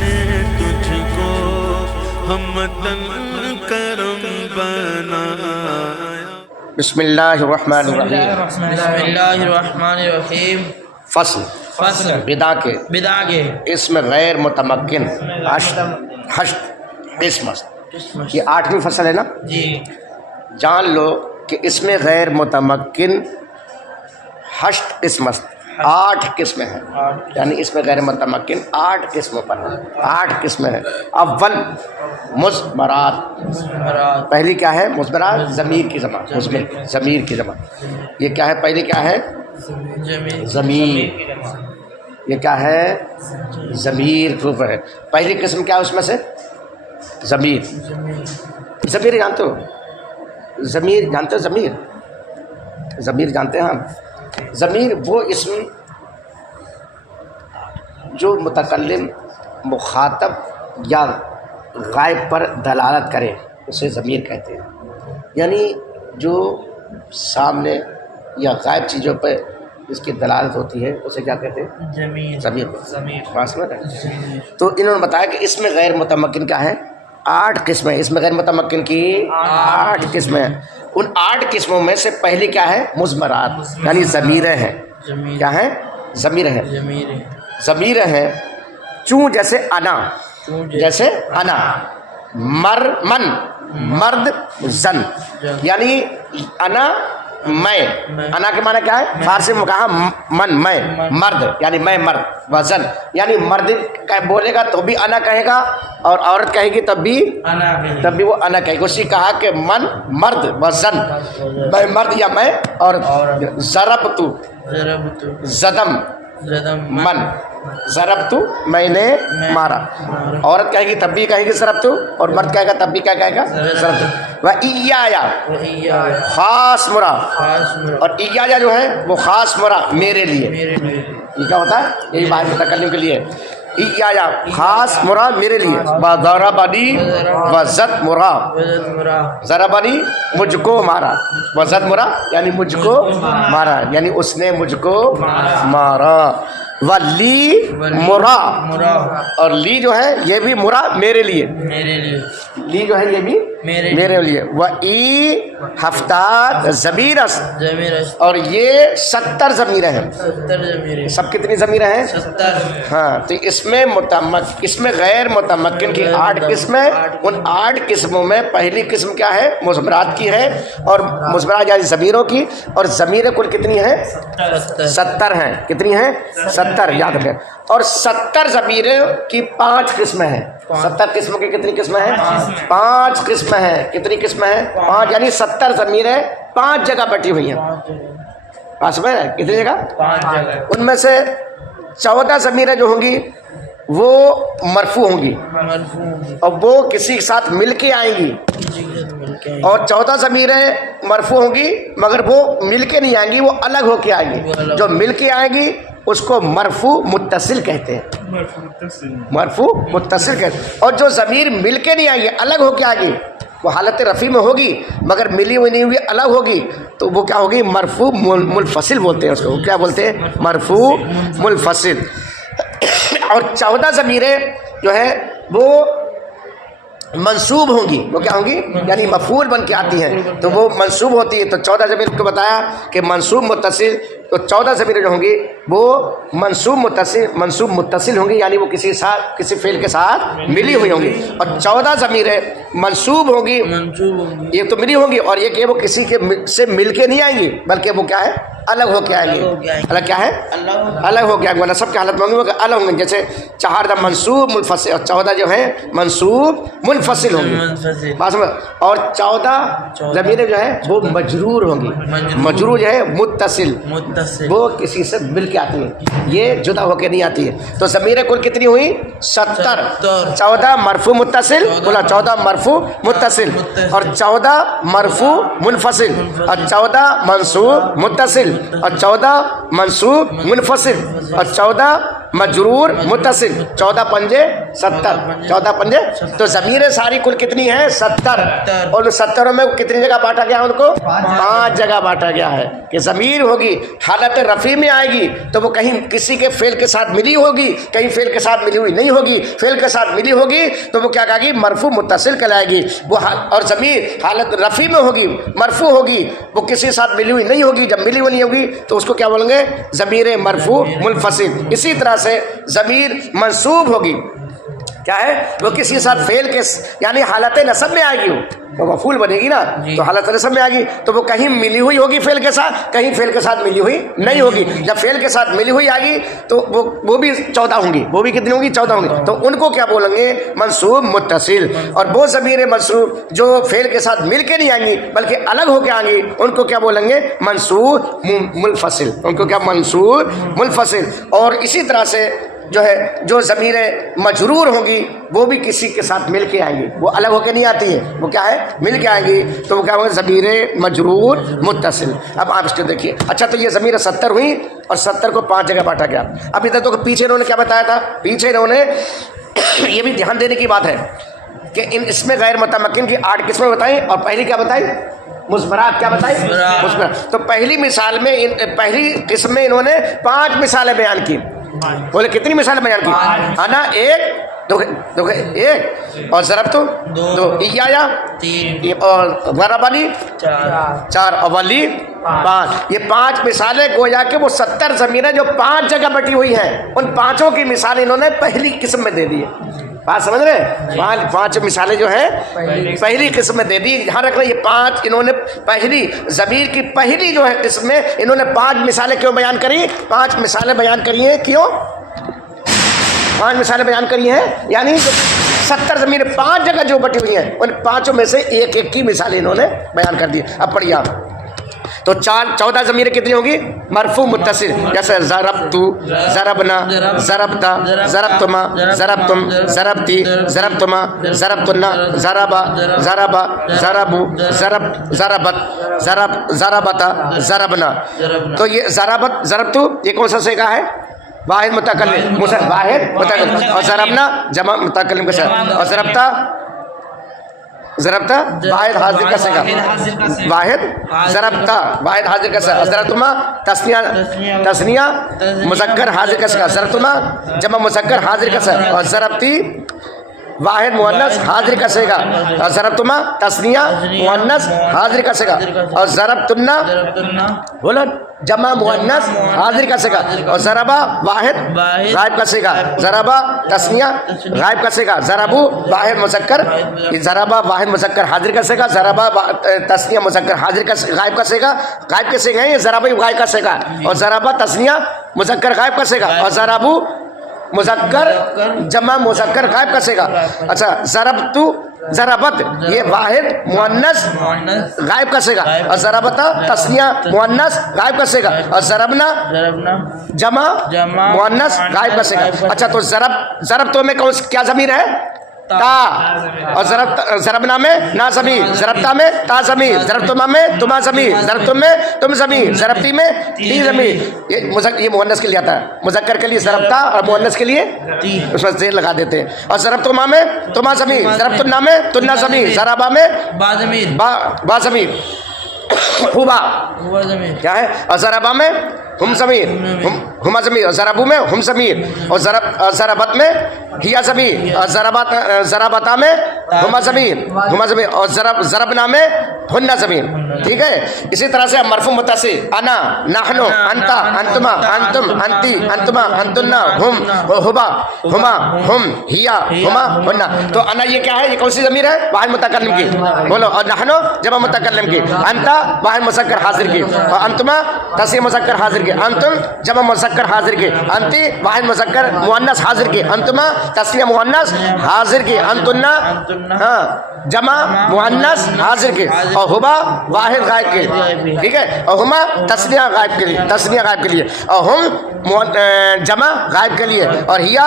ने तुझको हमदन करम बनाया। बिस्मिल्लाहिर्रहमानिर्रहीम। बिस्मिल्लाहिर्रहमानिर्रहीम। फसल बिदा के इसमें गैर मुतमक्किन हश्त इसम, ये 8वीं फसल है ना जी। जान लो कि इसमें गैर मुतमक्किन हश्त इसम 8 किस्में हैं, यानी इसमें गैर मुतमक्किन 8 किस्मों पर है, 8 किस्में हैं। अव्वल मुज़मरात, पहली क्या है? मुज़मरात ज़मीर की ज़मा, मुज़मिर ज़मीर की ज़मा। ये क्या है? पहली क्या है? ज़मीर। ये क्या है? ज़मीर ग्रुप है। पहली किस्म क्या है उसमें से? ज़मीर। ज़मीर जानते हो? ज़मीर जानते हो? ज़मीर जानते हैं हम? ज़मीर वो इसम जो मुतकल्लिम मुखातब या गायब पर दलालत करे, उसे ज़मीर कहते हैं। यानी जो सामने या गायब चीज़ों पर इसकी दलालत होती है उसे क्या कहते हैं? ज़मीर। पास में है। तो इन्होंने बताया कि इसमें गैर मुतमक्किन क्या है? 8 किस्में। इसमें गैर मुतमक्किन की 8 किस्में हैं। उन 8 किस्मों में से पहली क्या है? मुज़मरात, यानी ज़मीरें हैं। क्या है? ज़मीरें हैं। ज़मीरें हैं चूँ जैसे अना, जैसे अना, मन, मर्द, जन, यानी अना मैं, अना के माने क्या है? फारसी में कहा मन, मैं, मर्द यानी मैं मर्द, वजन यानी मर्द बोलेगा तो भी अना कहेगा और औरत कहेगी तब भी वो अना कहेगी। उसी कहा कि मन, मर्द, वजन, मैं मर्द या मैं औरत। ज़रबतु, ज़दम, मन, ज़रबतु मैंने मारा। औरत कहेगी तब भी कहेगी ज़रबतु और मर्द कहेगा तब भी क्या कहेगा? ज़रबतु। व इयाया ख़ास मुरा, और इयाया जो है वो ख़ास मुरा मेरे लिए। ये क्या होता है? यही बात मुतकल्लिम के लिए। इयाया ख़ास मुरा मेरे लिए। व ज़रबनी वज़द मुरा, ज़रबनी मुझको मारा, वज़द मुरा यानी मुझको मारा, यानी उसने मुझको मारा। वली मुरा, और ली जो है ये भी मुरा मेरे लिए, ली जो है ये भी मेरे लिए। व ई हफ्तात ज़मीरस, और ये 70 ज़मीरें हैं। सब कितनी ज़मीरें हैं? 70। हाँ, तो इसमें गैर मुतमक्किन की 8 किस्में। उन 8 किस्मों में पहली किस्म क्या है? मुज़मरात की है, और मुज़मरात यानी ज़मीरों की। और ज़मीरें कुल कितनी हैं? 70 हैं। कितनी हैं? 70, याद रखें। और 70 ज़मीरों की 5 किस्में हैं। 70 किस्मों की कितनी किस्में हैं? 5 किस्में हैं। कितनी किस्में हैं? 5, यानी 70 ज़मीरें 5 जगह बटी हुई हैं। पास में कितनी जगह? 5 जगह। उनमें से 14 ज़मीरें जो होंगी वो मरफू होंगी, और वो किसी के साथ मिल के आएंगी। और 14 ज़मीरें मरफू होंगी मगर वो मिल के नहीं आएंगी, वो अलग होके आएंगी। जो मिल के आएंगी उसको मरफू मुत्तसिल कहते हैं। मरफू मुत्तसिल कहते हैं। और जो ज़मीर मिल के नहीं आएगी, अलग होके आएगी, वो हालत रफ़ी में होगी मगर मिली हुई नहीं हुई, अलग होगी, तो वो क्या होगी? मरफू मुनफसिल बोलते हैं उसको। क्या बोलते हैं? मरफू मुनफसिल। और 14 ज़मीरें जो है वो मंसूब होंगी। वो क्या होंगी? यानी मफूल बन के आती हैं, तो वो मंसूब होती है। तो 14 ज़मीर को बताया कि मंसूब मुत्तसिल, तो 14 ज़मीरें जो होंगी वो मंसूब मुत्तसिल होंगी, यानी वो किसी फ़ेल के साथ मिली हुई होंगी। और 14 ज़मीरें मंसूब होंगी, ये तो मिली होंगी, और ये कि वो किसी के से मिल के नहीं आएंगी बल्कि वो क्या है? अलग होके आएंगे। अलग क्या है? अलग हो गया। वरना सब की हालत में होंगे अलग होंगे। जैसे 4 मंसूब मुनफसिल, और 14 जो है मंसूब मुनफसिल होंगी। बात समझ। और 14 ज़मीरें जो है वो मजरूर होंगी। मजरूर जो है मुत्तसिल, वो किसी से मिल के आती है, ये जुदा होके नहीं आती है। तो ज़मीरें कुल कितनी हुई? 70। 14 मरफू मुत्तसिल, बोला 14 मरफू मुत्तसिल, और 14 मरफू मुनफसिल, और 14 मंसूब मुत्तसिल, और 14 मंसूब मुनफसिल, और 14 مجرور متصل 14 پنجے 70 14 پنجے تو ضمیر ساری کل کتنی ہے 70 اور ان 70 میں کتنی جگہ بانٹا گیا ان کو 5 جگہ بانٹا گیا ہے کہ ضمیر ہوگی حالت رفیع میں آئے گی تو وہ کہیں کسی کے فعل کے ساتھ ملی ہوگی کہیں فعل کے ساتھ ملی ہوئی نہیں ہوگی فعل کے ساتھ ملی ہوگی تو وہ کیا کہے گی مرفوع متصل کہلائے گی وہ اور ضمیر حالت رفیع میں ہوگی مرفوع ہوگی وہ کسی ساتھ ملی ہوئی نہیں ہوگی جب ملی ہوئی نہیں ہوگی تو اس کو کیا بولیں گے ضمیر مرفوع منفصل اسی طرح سے ضمیر منصوب ہوگی کیا ہے وہ کسی ساتھ فعل کے یعنی حالت نصب میں آئے گی وہ مفعول بنے گی نا تو حالت نصب میں آئے گی تو وہ کہیں ملی ہوئی ہوگی فعل کے ساتھ کہیں فعل کے ساتھ ملی ہوئی نہیں ہوگی جب فعل کے ساتھ ملی ہوئی آئے گی تو وہ بھی 14 ہوں گی وہ بھی کتنی ہوں گی 14 ہوں گی تو ان کو کیا بولیں گے منصوب متصل اور وہ ضمیر منصوب جو فعل کے ساتھ مل کے نہیں آئیں گی بلکہ الگ ہو کے آئیں گی ان کو کیا بولیں گے منصوب منفصل ان کو کیا منصوب منفصل اور اسی طرح سے جو ہے جو ضمیر مجرور ہوں گی وہ بھی کسی کے ساتھ مل کے آئیں گی وہ الگ ہو کے نہیں آتی ہے وہ کیا ہے مل کے آئیں گی تو وہ کیا ہوگا ضمیر مجرور متصل اب آپ اس کو دیکھیے اچھا تو یہ ضمیر 70 ہوئی اور 70 کو 5 جگہ بانٹا گیا اب ادھر تو پیچھے انہوں نے کیا بتایا تھا پیچھے انہوں نے یہ بھی دھیان دینے کی بات ہے کہ ان اس میں غیر متمکن کی 8 قسمیں بتائیں اور پہلی کیا بتائی مثبرات کیا بتائی مثبرات تو پہلی مثال میں پہلی قسم میں انہوں نے 5 مثالیں بیان کی بولے کتنی مثالیں بیان کی انا 1 ایک اور ضرب تو 2 یا 3 اور ضربنی 4 اور ولی 5 یہ 5 مثالیں گویا کہ وہ 70 ضمیریں جو 5 جگہ بٹی ہوئی ہیں ان 5 کی مثال انہوں نے پہلی قسم میں دے دی ہے بات سمجھ رہے ہیں 5 مثالیں جو ہیں پہلی قسم میں دے دی یہاں رکھ رہے یہ 5 انہوں نے پہلی ضمیر کی پہلی جو ہے قسم میں انہوں نے 5 مثالیں کیوں بیان کری 5 مثالیں بیان کری ہیں کیوں 5 مثالیں بیان کری ہیں یعنی 70 ضمیر 5 جگہ جو بٹی ہوئی ہیں ان 5 میں سے ایک ایک کی مثالیں انہوں نے بیان کر دی اب پڑھیے آپ تو 14 ضمیریں کتنی ہوگی مرفوع متصل جیسے ضربتو ضربنا ضربتا ضربتما ضربتم ضربتی ضربتما ضربتنا ضربا ضربا ضربو ضرب ضربت ضرب ضربتا ضربنا تو یہ ضربت ضربتو یہ کون سا صیغہ ہے واحد متکلم واحد متکلم اور ضربنا جمع متکلم کے ساتھ اور ضربتا واحد حاضر کا صیغہ واحد ضربتا واحد حاضر کا صیغہ ضربتما تثنیہ مذکر حاضر کا صیغہ ضربتما جمع مذکر حاضر کا صیغہ اور ضربتی واحد مؤنث حاضر کا صیغہ اور ضربتما تثنیہ مؤنث حاضر کا صیغہ اور ضربتنا بولو جمع مؤنث حاضر کا صیغہ اور ضربا واحد غائب کا صیغہ ضربا تثنیہ غائب کا صیغہ ضربو واحد مذکر ضربا واحد مذکر حاضر کا صیغہ ضربا تثنیہ مذکر حاضر کا غائب کا صیغہ غائب کے صیغہ ہیں یہ ضربا غائب کا صیغہ اور ضربا تثنیہ مذکر غائب کا صیغہ اور ضربو مذکر جمع مذکر غائب کا صیغہ اچھا ضربتو ضربت یہ واحد مؤنث غائب کا صیغہ اور ضربتا تثنیہ مؤنث غائب کا صیغہ اور ضربنا جمع مؤنث غائب کا صیغہ اچھا تو ضربتوں میں کون کیا ضمیر ہے تا اور ضربنا میں نا ضمیر ضربتا میں تا ضمیر ضربتما میں تما ضمیر ضربتم میں تم ضمیر ضربتی میں تی ضمیر یہ مؤنث کے لیے آتا ہے مذکر کے لیے ضربتا اور مؤنث کے لیے اس میں زیر لگا دیتے ہیں اور ضربتما میں تما ضمیر ضربتنا میں تنا ضمیر ضربا میں با ضمیر خوبا کیا ہے اور ضربا میں ہم ضمیر ہما ضمیر اور ضربو میں ہم ضمیر اور ضربت میں ہیا ضمیر اور ضربتا میں ہما ضمیر اور ضربنا میں ہننا ضمیر ٹھیک ہے اسی طرح سے مرفوع متصل انا نحنو انتا انتما انتم انتی انتما انتنا ہم ہبا ہما ہم ہیا ہما ہننا تو انا یہ کیا ہے یہ کون سی ضمیر ہے واحد متکلم کی بولو اور نحنو جمع متکلم کی انتا واحد مذکر حاضر کی اور انتما تثنیہ مذکر حاضر کی انتم جمع مذکر حاضر کی انتی واحد مذکر مؤنث حاضر کی انتما تثنیہ مؤنث حاضر کی انتنا ہاں جمع مؤنث حاضر کی اور ہبا واحد غائب کے ٹھیک ہے اور ہما تثنیہ غائب کے لیے اور ہم جمع غائب کے لیے اور ہیا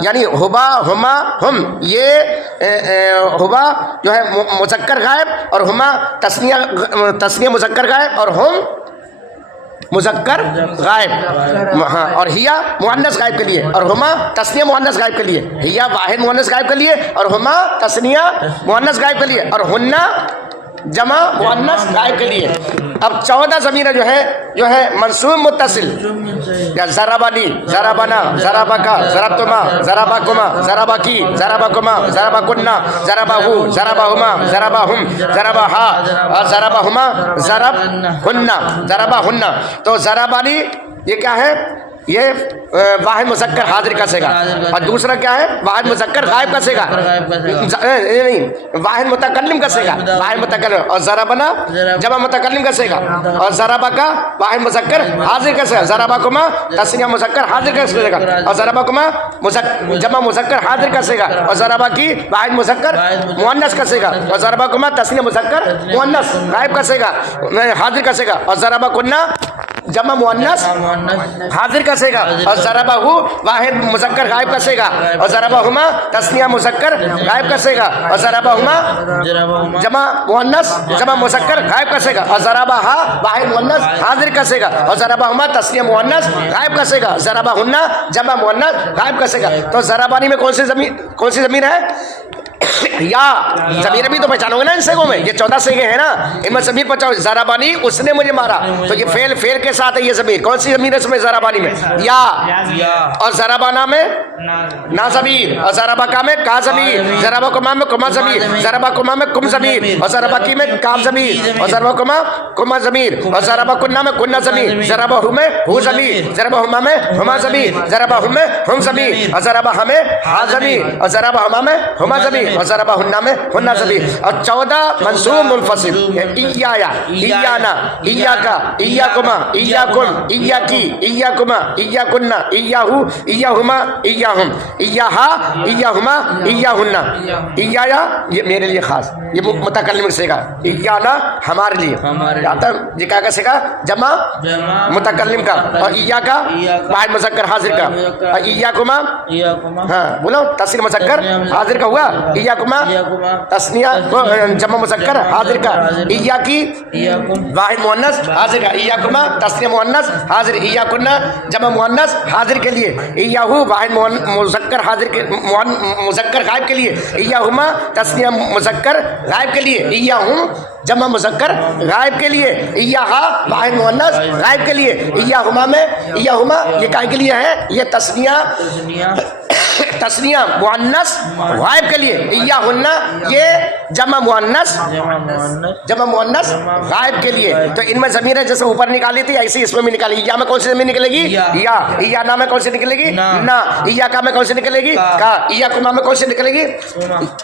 یعنی ہبا ہما ہم یہ ہبا جو ہے مذکر غائب اور ہما تثنیہ مذکر غائب اور ہم मुज़क्कर गायब, हाँ, और हिया मुअन्नस गायब के लिए, और हुमा तस्निया मुअन्नस गायब के लिए, हिया वाहिद मुअन्नस गायब के लिए, और हुमा तस्निया मुअन्नस गायब के लिए, और हुन्ना जमा मुअन्नस गायब के लिए। अब 14 ज़मीरें जो है मंसूब मुत्तसिल, या ज़राबानी, ज़राबाना, ज़राबाका, ज़राबतुमा, ज़राबाकुमा, ज़राबाकी, ज़राबाकुमा, ज़राबाकुन्ना, ज़राबाहु, ज़राबाहुमा, ज़राबाहुम, ज़राबाहा, और ज़राबाहुमा, ज़राबहुन्ना, ज़राबाहुन्ना। तो ज़राबानी ये क्या है? ये वाहिद मुज़क्कर हाजिर का सेगा, और दूसरा क्या है? वाहिद मुज़क्कर गायब का सेगा, नहीं, वाहिद मुतकल्लिम का सेगा, वाहिद मुतकल्लिम, और ज़राबना जमा मुतकल्लिम का सेगा, और ज़राबका वाहिद मुज़क्कर हाजिर का सेगा, ज़राबाकुमा तस्निया मुज़क्कर हाजिर का सेगा, और ज़राबाकुमा जमा मुज़क्कर हाजिर का सेगा, और ज़राबाकी वाहिद मुज़क्कर मुअन्नस का सेगा, और ज़राबाकुमा तस्निया मुज़क्कर मुअन्नस गायब का सेगा, हाजिर का सेगा, और ज़राबाकुन्ना जमा मुअन्नस हाजिर का सेगा, और ज़राबाहु वाहिद मुज़क्कर गायब का सेगा, और ज़राबाहुमा तस्निया मुज़क्कर गायब का सेगा, और ज़राबाहुमा जमा मुअन्नस जमा मुज़क्कर गायब का सेगा, और ज़राबाहा वाहिद मुअन्नस हाजिर का सेगा, और ज़राबाहुमा तस्निया मुअन्नस गायब का सेगा, ज़राबाहुन्ना जमा मुअन्नस गायब का सेगा। तो ज़राबानी में कौन सी ज़मीर है? या ज़मीर भी तो पहचानोगे ना इन सेगों में, ये 14 सेगे हैं ना, इनमें ज़मीर पहचानो। ज़राबानी उसने मुझे मारा, तो ये फेल के साथ है ये ज़मीर। कौन सी ज़मीर है इसमें? ज़राबानी में या, और ज़राबाना में ना ज़मीर, और ज़राबाका में का ज़मीर, ज़राबाकुमा में कुमा ज़मीर, ज़राबाकुमा में कुम ज़मीर, और ज़राबाकी में काफ ज़मीर, और ज़राबाकुमा कुमा ज़मीर, और ज़राबाकुन्ना में कुन्ना ज़मीर, ज़राबाहु में हु ज़मीर, ज़राबाहुमा में हुमा ज़मीर, ज़राबाहु में हुम ज़मीर, और ज़राबाहा में हा ज़मीर, और ज़राबाहुमा में हुमा ज़मीर, और ज़राबाहुन्ना में हुन्ना ज़मीर। और 14 मंसूब मुनफसिल, इय्याया, इय्याना, इय्याका, इय्याकुमा, इय्याकुम, इय्याकी, इय्याकुमा, इय्याकुन्ना, इय्याहु, इय्याहुमा, इय्याहुम, इय्याहा, इय्याहुमा, इय्याहुन्ना। इय्याया ये मेरे लिए खास, ये मुतकल्लिम सेगा, इय्याना हमारे लिए, ये क्या का सेगा? जमा मुतकल्लिम का, और इय्याका वाहिद मुज़क्कर हाजिर का, और इय्याकुमा, हाँ बोलो, तस्नीया मुज़क्कर हाजिर का हुआ, इय्याकुमा तस्निया जमा मुज़क्कर हाजिर का, इय्याकी वाहिद मुअन्नस हाजिर का, इय्याकुमा तस्निया मुअन्नस हाजिर, इय्याकुन्ना जमा मुअन्नस हाजिर के लिए, इय्याहु वाहिद मुज़क्कर हाजिर के मुज़क्कर गायब के लिए, इय्याहुमा तस्निया मुज़क्कर गायब के लिए, इय्याहुम जमा मुज़क्कर गायब के लिए, इय्याहा वाहिद मुअन्नस गायब के लिए, इय्याहुमा में इय्याहुमा ये काय के लिए है? ये तस्निया मुअन्नस गायब के लिए, इय्याहुन्ना ये जमा मुअन्नस गायब के लिए। तो इनमें ज़मीरें जैसे ऊपर निकाली थी ऐसे इसमें भी निकाली। या में कौन सी ज़मीर निकलेगी? या। इय्याना में कौन सी निकलेगी? ना। इय्याका में कौन सी निकलेगी? का। इय्याकुमा में कौन सी निकलेगी?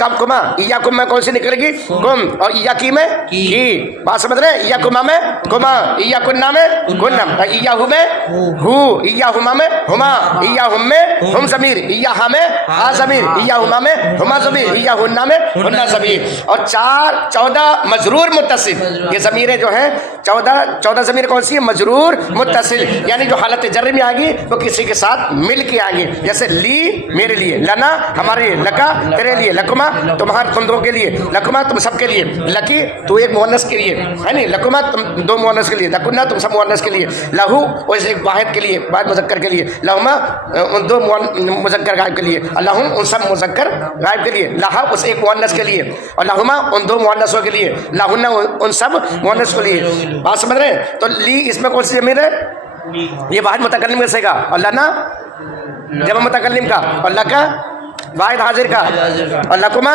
कम कुमा। इय्याकुम में कौन सी निकलेगी? कुम। और इय्याकी में की। बात समझ रहे? इय्याकुमा में कुमा, इय्याकुन्ना में कुन्नम, इय्याहु में हु, इय्याहुमा में हुमा, इय्याहुम में हुम ज़मीर, इय्याहा में हा ज़मीर, इय्याहुमा में हुमा ज़मीर, इय्याहुन्ना में हुन्ना ज़मीर। और 14 मजरूर मुत्तसिल, ये ज़मीरें जो हैं 14 ज़मीर कौन सी है? मजरूर मुत्तसिल, यानी जो हालत जर्र में आएगी वो किसी के साथ मिल के आएंगी। जैसे ली मेरे लिए, लना हमारे लिए, लका तेरे लिए, लकुमा तुम दो के लिए, लकुमा तुम सब के लिए, लकी तू एक मुअन्नस के लिए, है नहीं, लकुमा तुम 2 मुअन्नस के लिए, लकुन्ना तुम सब मुअन्नस के लिए, लहू वैसे एक वाहिद के लिए, वाहिद मुज़क्कर के लिए, लहुमा उन 2 मुज़क्कर गायब के लिए, लहुम उन सब मुज़क्कर गायब के लिए, लहा उस एक मुअन्नस के लिए, और लहुमा उन 2 मुअन्नसों के लिए, लहुन्ना उन सब मुअन्नस के लिए। बात समझ रहे हैं? तो ली इसमें कौन सी ज़मीर है? ये वाहिद मुतकल्लिम में सेगा, और लना जमा मुतकल्लिम का, और लका वाहिद हाजिर का, और लकुमा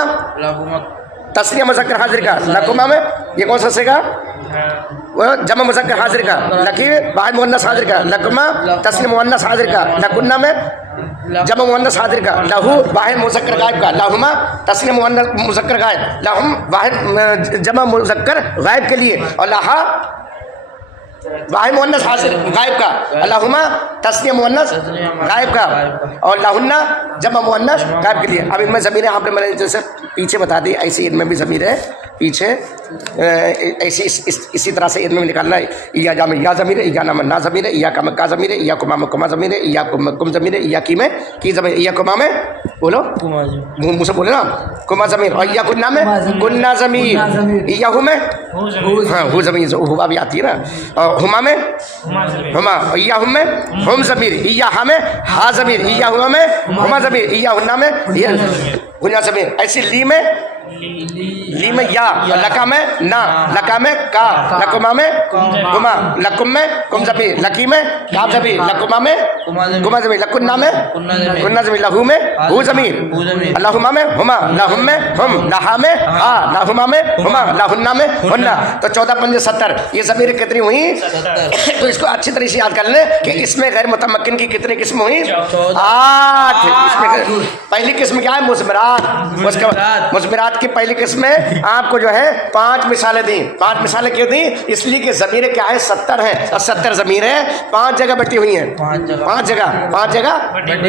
तस्निया मुज़क्कर हाजिर का, लकुमा में ये कौन सा सेगा? वो जमा मुज़क्कर हाजिर का, लकी वाहिद मुअन्नस हाजिर का, लकुमा तस्निया मुअन्नस हाजिर का, लकुन्ना में जमा मुअन्नस हाजिर का, लहू वाहिद मुज़क्कर गायब का, लहुमा तस्निया मुज़क्कर गायब, लहुम वाहिद जमा मुज़क्कर गायब के लिए, और लहा वाहिद मुअन्नस हाजिर गायब का, लहुमा तस्निया मुअन्नस गायब का, और लहुन्ना जमा मुअन्नस गायब के लिए। अब इनमें ज़मीरें आपने मैंने जैसे پیچھے بتا دی ایسی ان میں بھی ضمیر ہے پیچھے ایسی اسی طرح سے ان میں نکالنا ہے یا جام یا ضمیر ہے یا نام نا ضمیر ہے یا کم کا ضمیر ہے یا کما کما ضمیر ہے یا کم ضمیر ہے یا کی میں کی ضمیر یا کما میں بولو منہ سے بولے نا کما ضمیر اور یا کننا میں کننا ضمیر یا ہوں میں ہاں ہو ضمیر ہوا بھی آتی ہے نا ہما میں ہما یا ہم میں ہم ضمیر یا ہمیں ہا ضمیر یا ہوا میں ہما ضمیر یا ہننا میں ہنا ضمیر ایسی لی میں یا لکا میں نا لکا میں کا لکما میں کما لکم میں کم ضمیر لکی میں کاف ضمیر لکما میں کما ضمیر لکننا میں کننا ضمیر لہو میں ہو ضمیر اللہما میں ہما لہم میں ہم لہا میں ہا لہما میں ہما لہننا میں ہننا تو 14 5 70 یہ ضمیر کتنی ہوئی تو اس کو اچھی طرح سے یاد کر لیں کہ اس میں غیر متمکن کی کتنی قسم ہوئی 8 اس میں پہلی قسم کیا ہے مثمرات اس کے مثمرات کی پہلی قسم میں آپ کو جو ہے 5 مثالیں دیں 5 مثالیں کیوں دیں اس لیے کہ ضمیر کیا ہے 70 ہے اور 70 ضمیریں 5 جگہ بٹی ہوئی ہیں 5 جگہ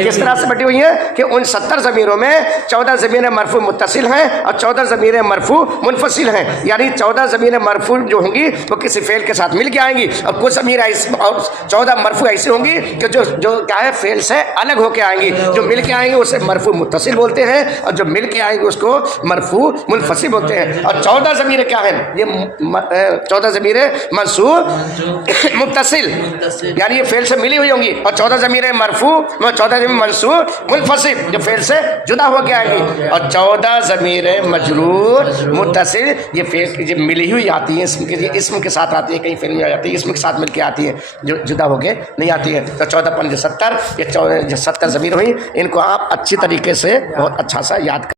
کس طرح سے بٹی ہوئی ہیں کہ ان 70 ضمیروں میں 14 ضمیر مرفوع متصل ہیں اور 14 ضمیر مرفوع منفصل ہیں یعنی 14 ضمیر مرفوع جو ہوں گی وہ کسی فعل کے ساتھ مل کے آئیں گی اور کچھ ضمیر اور 14 مرفوع ایسی ہوں گی کہ جو کیا ہے فعل سے الگ ہو کے آئیں گی جو مل کے آئیں گے اسے مرفوع متصل بولتے ہیں اور جو مل کے آئیں گے اس کو مرفوع منفصل بولتے ہیں اور 14 ضمیر کیا ہیں یہ 14 ضمیر منصوب متصل یعنی یہ فعل سے ملی ہوئی ہوں گی اور 14 ضمیر مرفوع 14 ضمیر منصوب منفصل جو فعل سے جدا ہو کے آئیں گی اور 14 ضمیر مجرور متصل یہ فعل جو ملی ہوئی آتی ہیں اسم کے ساتھ آتی ہے کہیں فعل میں آ جاتی ہے اسم کے ساتھ مل کے آتی ہے جو جدا ہو کے نہیں آتی ہے تو 14 5 70 یہ 70 ضمیر ہوئی ان کو آپ اچھی طریقے سے بہت اچھا سا یاد